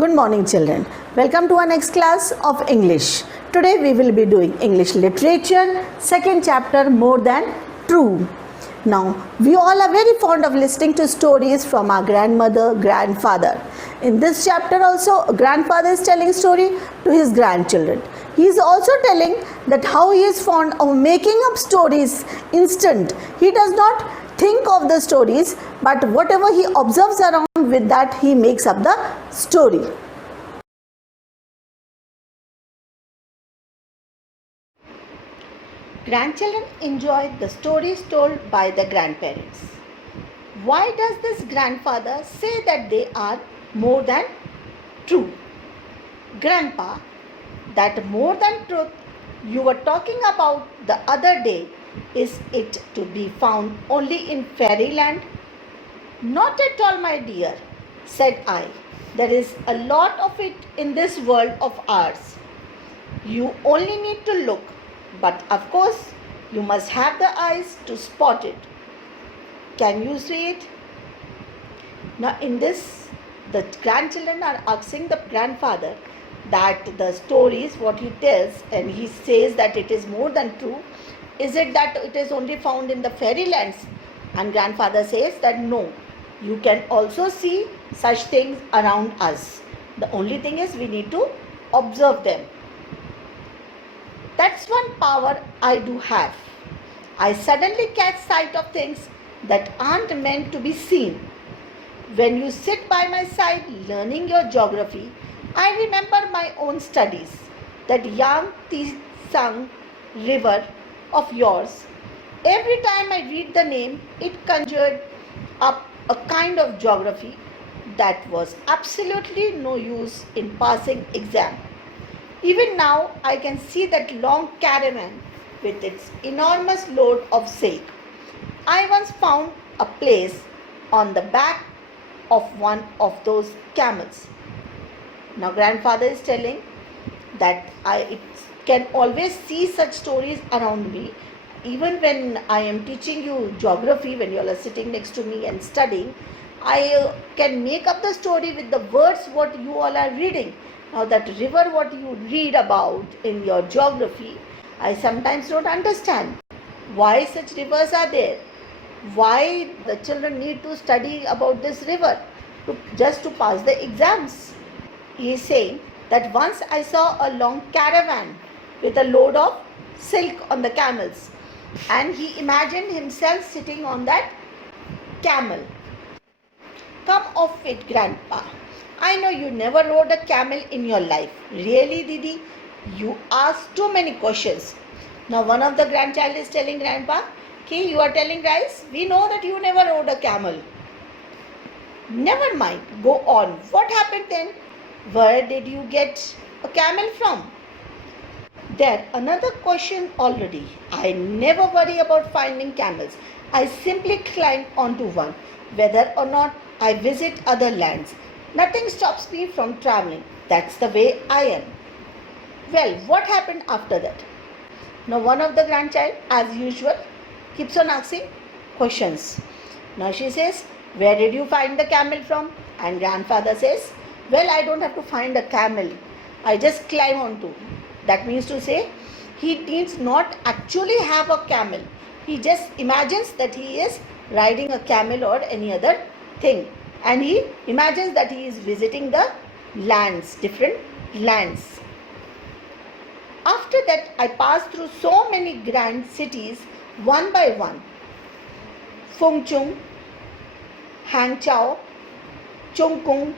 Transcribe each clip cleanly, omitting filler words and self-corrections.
Good morning, children. Welcome to our next class of English. Today we will be doing English literature, second chapter, More Than True. Now, we all are very fond of listening to stories from our grandmother, grandfather. In this chapter also, a grandfather is telling story to his grandchildren. He is also telling that how he is fond of making up stories instant. He does not think of the stories, but whatever he observes around, with that he makes up the story. Grandchildren enjoy the stories told by the grandparents. Why does this grandfather say that they are more than true? Grandpa, that more than truth you were talking about the other day, is it to be found only in fairyland? Not at all, my dear, said I. There is a lot of it in this world of ours. You only need to look, but of course, you must have the eyes to spot it. Can you see it? Now, in this, the grandchildren are asking the grandfather that the stories, what he tells, and he says that it is more than true. Is it that it is only found in the fairylands? And grandfather says that no, you can also see such things around us. The only thing is we need to observe them. That's one power I do have. I suddenly catch sight of things that aren't meant to be seen. When you sit by my side learning your geography, I remember my own studies. That Yangtze River of yours, every time I read the name, it conjured up a kind of geography that was absolutely no use in passing exam. Even now, I can see that long caravan with its enormous load of silk. I once found a place on the back of one of those camels. Now, grandfather is telling that I can always see such stories around me. Even when I am teaching you geography, when you all are sitting next to me and studying, I can make up the story with the words what you all are reading. Now that river what you read about in your geography, I sometimes don't understand why such rivers are there. Why the children need to study about this river just to pass the exams. He is saying that once I saw a long caravan with a load of silk on the camels, and he imagined himself sitting on that camel. Come off it, Grandpa. I know you never rode a camel in your life. Really, Didi? You ask too many questions. Now one of the grandchild is telling Grandpa, okay, you are telling guys, we know that you never rode a camel. Never mind, go on. What happened then? Where did you get a camel from? There, another question already. I never worry about finding camels. I simply climb onto one, whether or not I visit other lands. Nothing stops me from traveling. That's the way I am. Well, what happened after that? Now, one of the grandchild, as usual, keeps on asking questions. Now she says, where did you find the camel from? And grandfather says, well, I don't have to find a camel. I just climb onto. That means to say, he needs not actually have a camel. He just imagines that he is riding a camel or any other thing. And he imagines that he is visiting the lands, different lands. After that, I passed through so many grand cities, one by one. Fengchun, Hangzhou, Chongqing.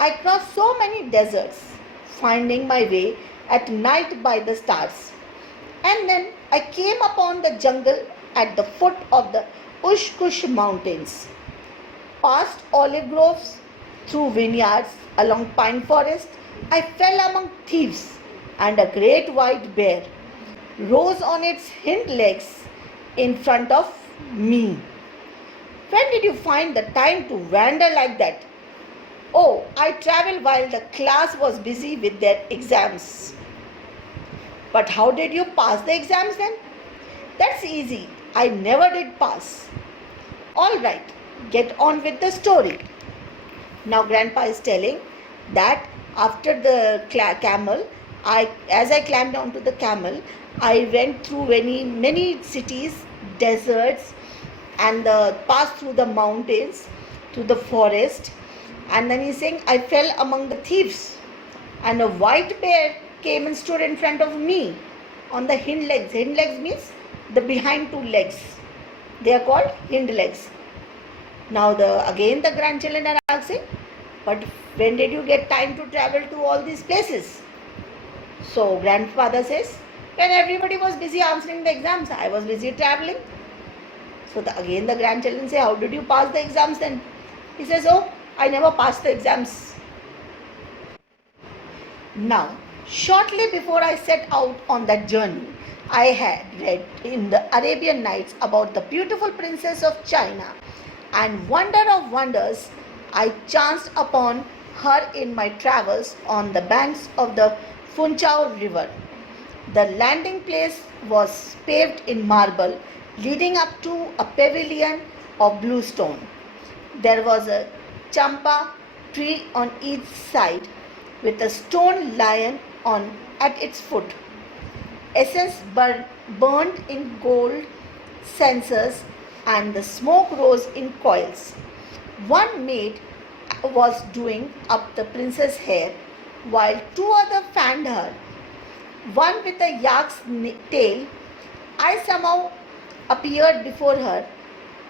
I crossed so many deserts, finding my way at night by the stars. And then I came upon the jungle at the foot of the Ushkush mountains. Past olive groves, through vineyards, along pine forest, I fell among thieves, and a great white bear rose on its hind legs in front of me. When did you find the time to wander like that? Oh, I traveled while the class was busy with their exams. But how did you pass the exams then? That's easy. I never did pass. All right, get on with the story. Now grandpa is telling that after the camel, as I climbed onto the camel, I went through many cities, deserts, and passed through the mountains, through the forest. And then he's saying, I fell among the thieves, and a white bear came and stood in front of me on the hind legs. Hind legs means the behind two legs. They are called hind legs. Now again the grandchildren are asking, but when did you get time to travel to all these places? So grandfather says, when everybody was busy answering the exams, I was busy traveling. So again the grandchildren say, how did you pass the exams then? He says, oh, I never passed the exams. Now, shortly before I set out on that journey, I had read in the Arabian Nights about the beautiful princess of China, and wonder of wonders, I chanced upon her in my travels on the banks of the Funchal River. The landing place was paved in marble, leading up to a pavilion of blue stone. There was a champa tree on each side, with a stone lion at its foot. Essence burned in gold censers, and the smoke rose in coils. One maid was doing up the princess' hair, while two others fanned her, one with a yak's tail. I somehow appeared before her.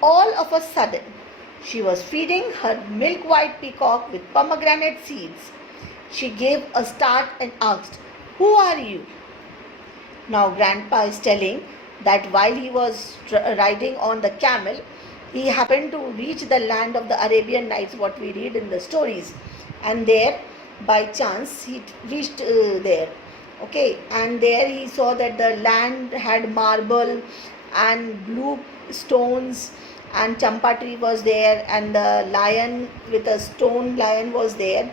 All of a sudden, she was feeding her milk-white peacock with pomegranate seeds. She gave a start and asked, who are you? Now Grandpa is telling that while he was riding on the camel, he happened to reach the land of the Arabian Nights, what we read in the stories. And there, by chance, he reached there. Okay, and there he saw that the land had marble and blue stones, and champa tree was there, and the lion with a stone lion was there,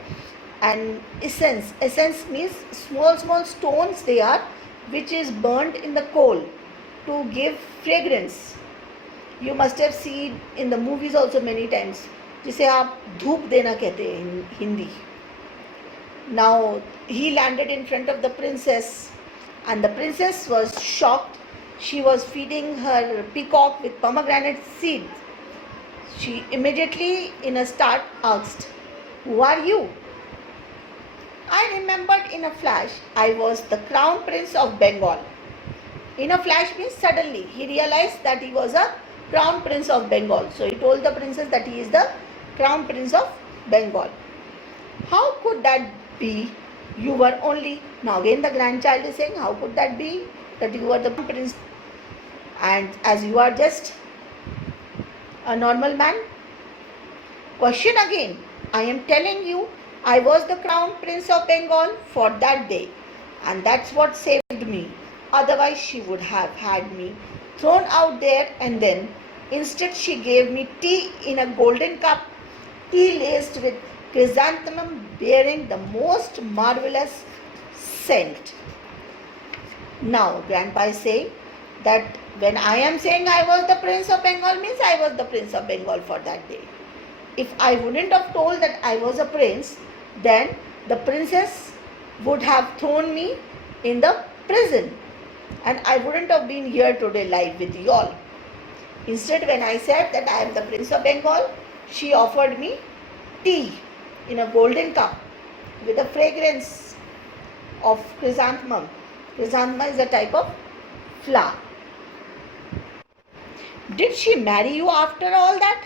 and essence means small stones they are, which is burnt in the coal to give fragrance. You must have seen in the movies also many times, जिसे आप धूप देना कहते हैं in Hindi. Now he landed in front of the princess, and the princess was shocked. She was feeding her peacock with pomegranate seeds. She immediately in a start asked, who are you? I remembered in a flash I was the crown prince of Bengal. In a flash means suddenly he realized that he was a crown prince of Bengal. So he told the princess that he is the crown prince of Bengal. How could that be? You were only, now again the grandchild is saying, how could that be that you were the prince, and as you are just a normal man? Question again. I am telling you, I was the crown prince of Bengal for that day, and that's what saved me. Otherwise she would have had me thrown out there and then. Instead she gave me tea in a golden cup, tea laced with chrysanthemum bearing the most marvelous scent. Now Grandpa is saying that when I am saying I was the prince of Bengal means I was the prince of Bengal for that day. If I wouldn't have told that I was a prince, then the princess would have thrown me in the prison, and I wouldn't have been here today live with you all. Instead, when I said that I am the prince of Bengal, she offered me tea in a golden cup with a fragrance of chrysanthemum. Chrysanthemum is a type of flower. Did she marry you after all that?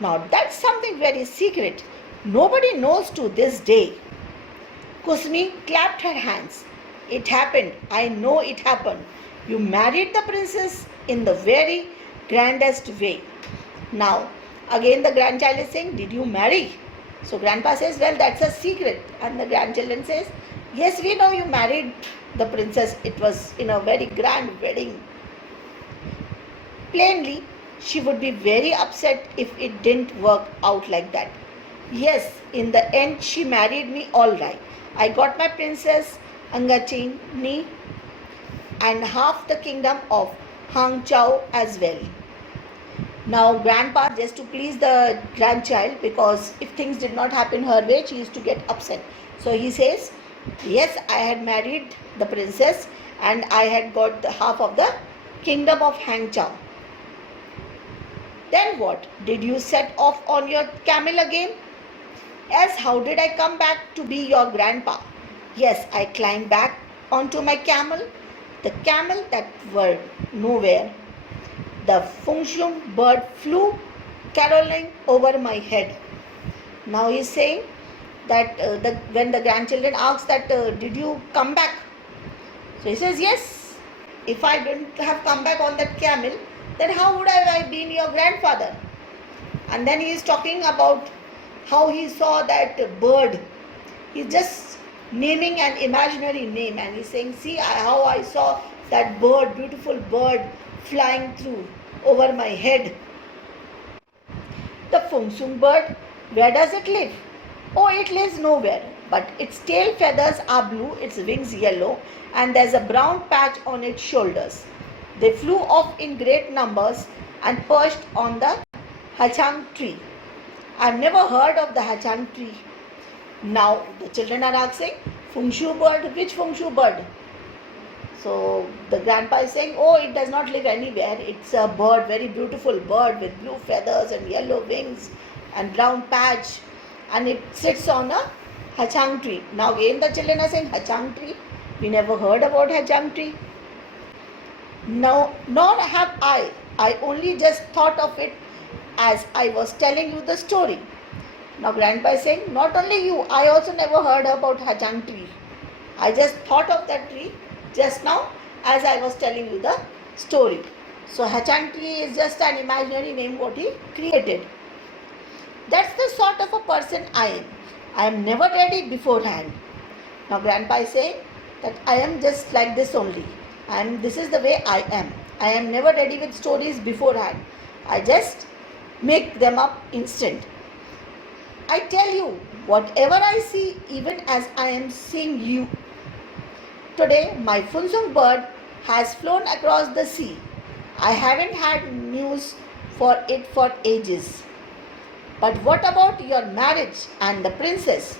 Now that's something very secret. Nobody knows to this day. Kusmi clapped her hands. It happened. I know it happened. You married the princess in the very grandest way. Now, again the grandchild is saying, did you marry? So Grandpa says, well, that's a secret. And the grandchildren says, yes, we know you married the princess. It was in a very grand wedding. Plainly, she would be very upset if it didn't work out like that. Yes, in the end, she married me all right. I got my princess Angachini and half the kingdom of Hangzhou as well. Now grandpa, just to please the grandchild, because if things did not happen her way, she used to get upset. So he says, yes, I had married the princess and I had got the half of the kingdom of Hangzhou. Then what? Did you set off on your camel again? Yes, how did I come back to be your grandpa? Yes, I climbed back onto my camel, the camel that were nowhere. The Fengshun bird flew caroling over my head. Now he is saying that when the grandchildren ask that, did you come back? So he says, yes. If I didn't have come back on that camel, then how would I have been your grandfather? And then he is talking about how he saw that bird. He's just naming an imaginary name and he's saying, see how I saw that bird, beautiful bird flying through over my head. The Fengshun bird, where does it live? Oh, it lives nowhere, but its tail feathers are blue, its wings yellow, and there's a brown patch on its shoulders. They flew off in great numbers and perched on the Hachang tree. I've never heard of the Hachang tree. Now the children are asking, Fengshun bird, which Fengshun bird? So the grandpa is saying, oh, it does not live anywhere. It's a bird, very beautiful bird with blue feathers and yellow wings and brown patch. And it sits on a Hachang tree. Now again the children are saying, Hachang tree? We never heard about Hachang tree. No, nor have I. I only just thought of it as I was telling you the story. Now grandpa is saying, not only you, I also never heard about Hachang tree. I just thought of that tree just now as I was telling you the story. So Hachang tree is just an imaginary name what he created. That's the sort of a person I am. I am never ready beforehand. Now grandpa is saying that I am just like this only. This is the way I am. I am never ready with stories beforehand. I just make them up instant. I tell you, whatever I see, even as I am seeing you. Today, my Fengshun bird has flown across the sea. I haven't had news for it for ages. But what about your marriage and the princess?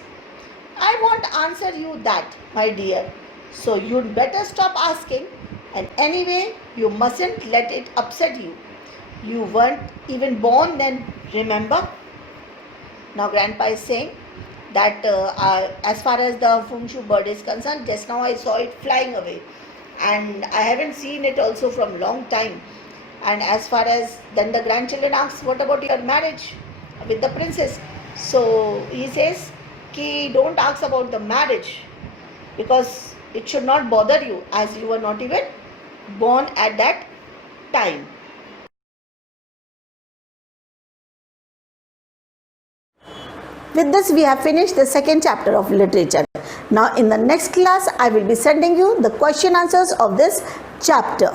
I won't answer you that, my dear. So you'd better stop asking, and anyway, you mustn't let it upset you. You weren't even born then, remember? Now grandpa is saying that as far as the Fengshun bird is concerned, just now I saw it flying away and I haven't seen it also from long time. And as far as then the grandchildren asks, what about your marriage with the princess? So he says, ki don't ask about the marriage because it should not bother you as you were not even born at that time. With this, we have finished the second chapter of literature. Now, in the next class, I will be sending you the question answers of this chapter.